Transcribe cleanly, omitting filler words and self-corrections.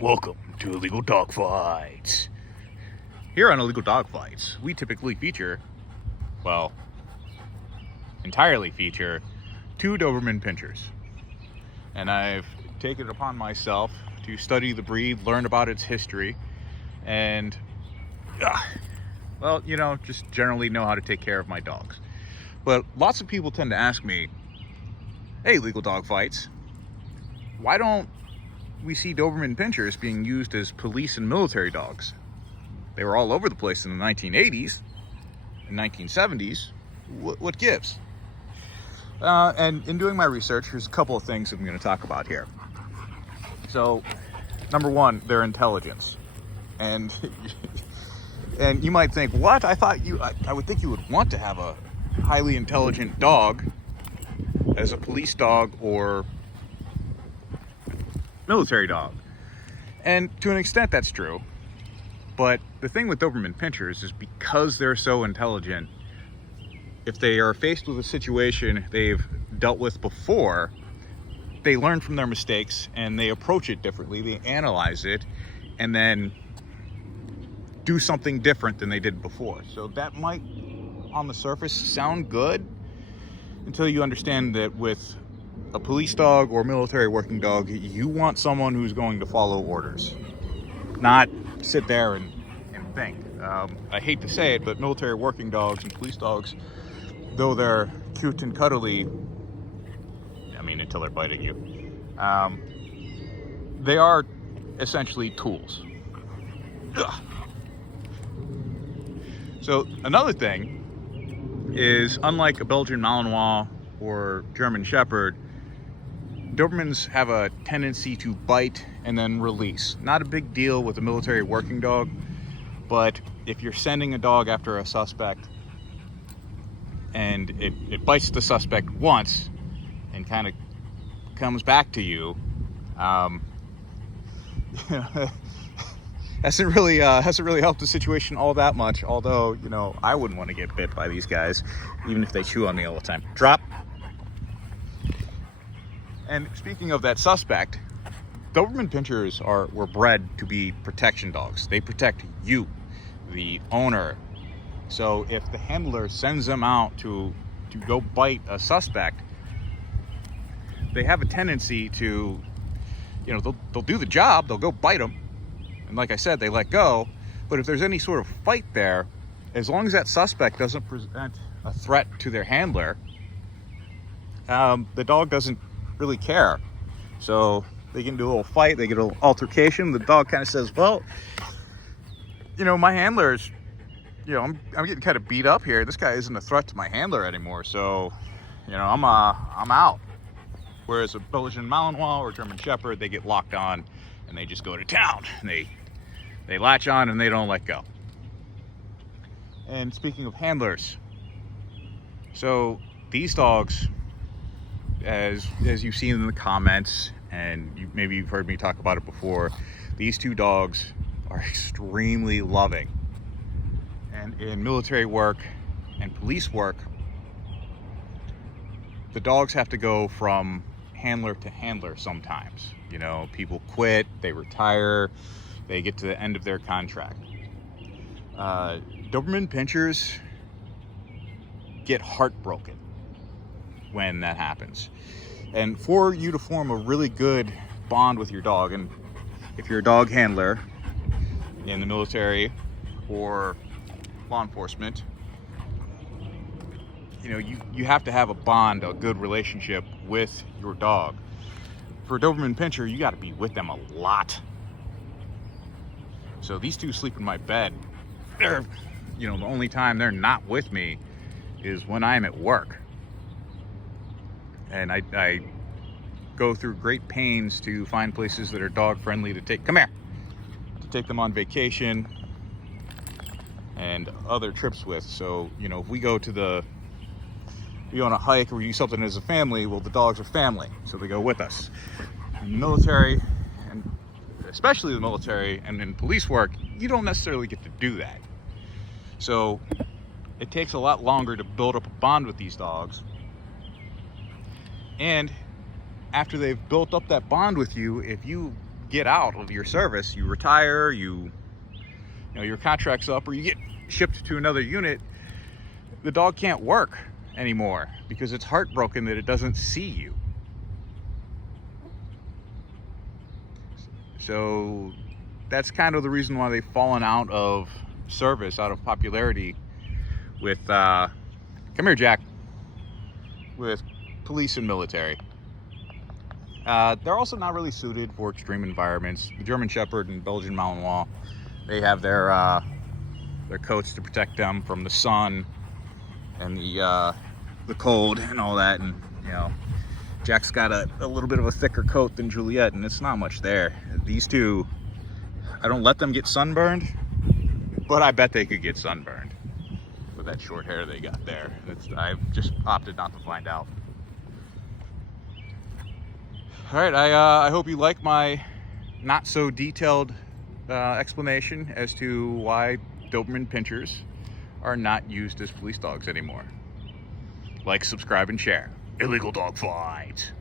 Welcome to Illegal Dogfights. Here on Illegal Dogfights, we typically feature, well, entirely feature, two Doberman pinschers. And I've taken it upon myself to study the breed, learn about its history, and, just generally know how to take care of my dogs. But lots of people tend to ask me, hey, Legal Dogfights, why don't we see Doberman pinschers being used as police and military dogs? They were all over the place in the 1980s and 1970s. What gives? And in doing my research, there's a couple of things I'm going to talk about here. So, number one, their intelligence. And and you might think, what? I would think you would want to have a highly intelligent dog as a police dog or military dog. And to an extent that's true. But the thing with Doberman pinschers is because they're so intelligent, if they are faced with a situation they've dealt with before, they learn from their mistakes and they approach it differently. They analyze it and then do something different than they did before. So that might, on the surface, sound good until you understand that with a police dog or military working dog, you want someone who's going to follow orders, not sit there and think. I hate to say it, but military working dogs and police dogs, though they're cute and cuddly, until they're biting you, they are essentially tools. Ugh. So another thing is, unlike a Belgian Malinois or German Shepherd, Dobermans have a tendency to bite and then release. Not a big deal with a military working dog, but if you're sending a dog after a suspect and it bites the suspect once and kind of comes back to you, hasn't really helped the situation all that much. Although, I wouldn't want to get bit by these guys, even if they chew on me all the time. Drop. And speaking of that suspect, Doberman pinschers were bred to be protection dogs. They protect you, the owner. So if the handler sends them out to go bite a suspect, they have a tendency to, they'll do the job, they'll go bite them. And like I said, they let go. But if there's any sort of fight there, as long as that suspect doesn't present a threat to their handler, the dog doesn't really care. So they can do a little fight, they get a little altercation. The dog kind of says, well, my handler's, I'm getting kind of beat up here. This guy isn't a threat to my handler anymore. So, I'm out. Whereas a Belgian Malinois or German Shepherd, they get locked on and they just go to town. And they latch on and they don't let go. And speaking of handlers, so these dogs, as you've seen in the comments, and maybe you've heard me talk about it before, these two dogs are extremely loving. And in military work and police work, the dogs have to go from handler to handler sometimes. People quit, they retire, they get to the end of their contract. Doberman pinschers get heartbroken when that happens. And for you to form a really good bond with your dog, and if you're a dog handler in the military or law enforcement, you have to have a bond, a good relationship with your dog. For a Doberman pinscher, you got to be with them a lot. So these two sleep in my bed. They're, the only time they're not with me is when I'm at work. And I go through great pains to find places that are dog friendly to take them on vacation and other trips with. So, if we go on a hike or we do something as a family, well, the dogs are family, so they go with us. In the military, and especially the military and in police work, you don't necessarily get to do that. So it takes a lot longer to build up a bond with these dogs. And after they've built up that bond with you, if you get out of your service, you retire, you know, your contract's up, or you get shipped to another unit, the dog can't work anymore because it's heartbroken that it doesn't see you. So that's kind of the reason why they've fallen out of service, out of popularity with, come here, Jack, with police and military. They're also not really suited for extreme environments. The German Shepherd and Belgian Malinois, they have their coats to protect them from the sun and the cold and all that. And you know, Jack's got a little bit of a thicker coat than Juliet, and it's not much there. These two, I don't let them get sunburned, but I bet they could get sunburned with that short hair they got there. I've just opted not to find out. All right, I hope you like my not so detailed explanation as to why Doberman Pinschers are not used as police dogs anymore. Like, subscribe, and share. Illegal dog fight.